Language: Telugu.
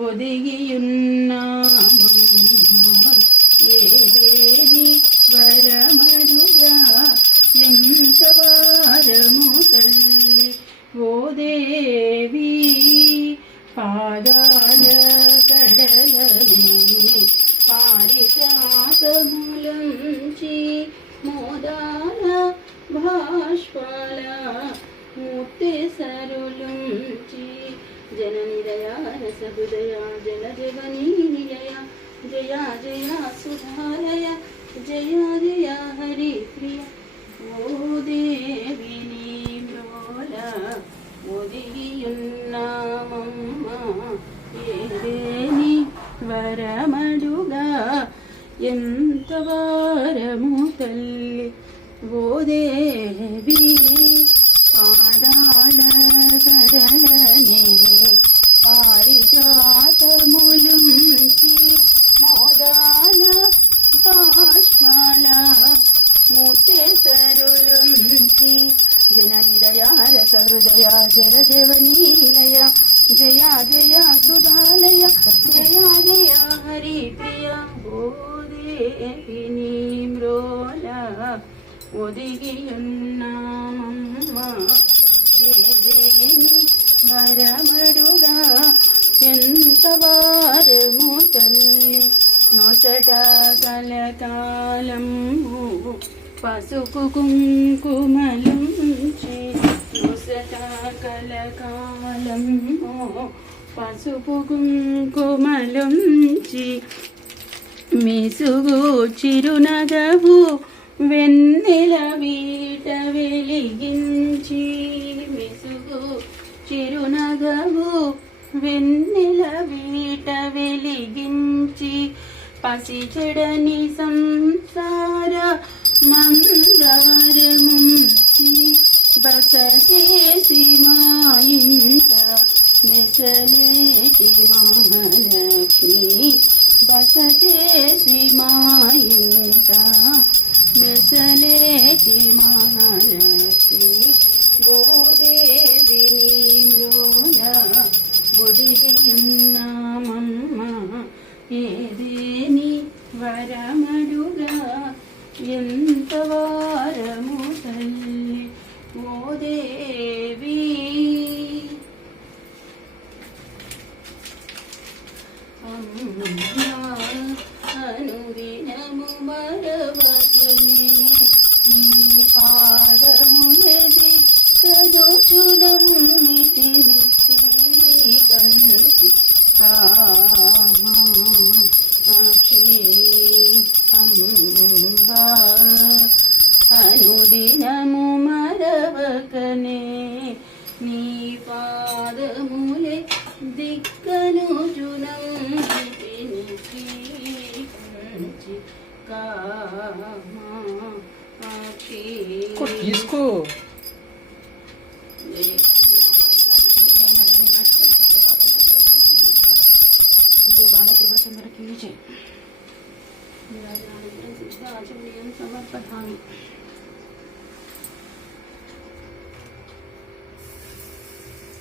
ఒదిగియున్నామమ్మ ఏదేని వరమడుగా ఎంత వారము తల్లి ఓ దేవి పాదాల కడలనే పారిజాతములంచి మోదాల భాష్పాల ముత్తెసరులుంచి జననిదయా రసహృదయా జల జవనీ నిలయ జయ జయ సుధాలయ జయ జయ హరి ప్రియ ఓ దేవి నీ మ్రోల ఒదిగియున్నామమ్మ ఏదేని వరమడుగా ఎంత వారము తల్లి ఓ దేవి పాదాల కడలనే పారిజాతములుంచి మోదాల భాష్మాల ముత్తెసరులుంచి జననిదయా రసహృదయ జల జవనీ నిలయ జయ జయ సుధాలయ జయ జయ హరి ప్రియ ఓ దేవి నీ మ్రోల ఒదిగియున్నామమ్మ ఏదేని వరమడుగా ఎంత వారము తల్లి నొసట కలకాలము పసుపు కుంకుమలుంచి నొసట కలకాలము పసుపు కుంకుమలుంచి మిసుగు చిరునగవు వెన్నెల వీట వెలిగించి మిసుగు చిరునగవు వెన్నెల వీట వెలిగించి పసిచెడని సంసార మందారముంచి బస చేసి మా ఇంట మెసలేటి మహాలక్ష్మి బస చేసి మా ఇంట మెసలేటి మహాలక్ష్మి ఓ దేవి నీ మ్రోల ఒదిగియున్నామమ్మ ఏదేని వరమడుగా ఎంత వారము తల్లి ఓ దేవి అనుదినము మరవకనే నీ పాదములది కదోచునమ్మితిని శ్రీకంచి కామాక్షి అంబా అనుదినము మరవకనే నీ పాదములే దిక్కను జునమ్మితిని శ్రీకంచి కామాక్షి తీసుకో बाला त्रिपुरसुंदर की जय समर्पयामि।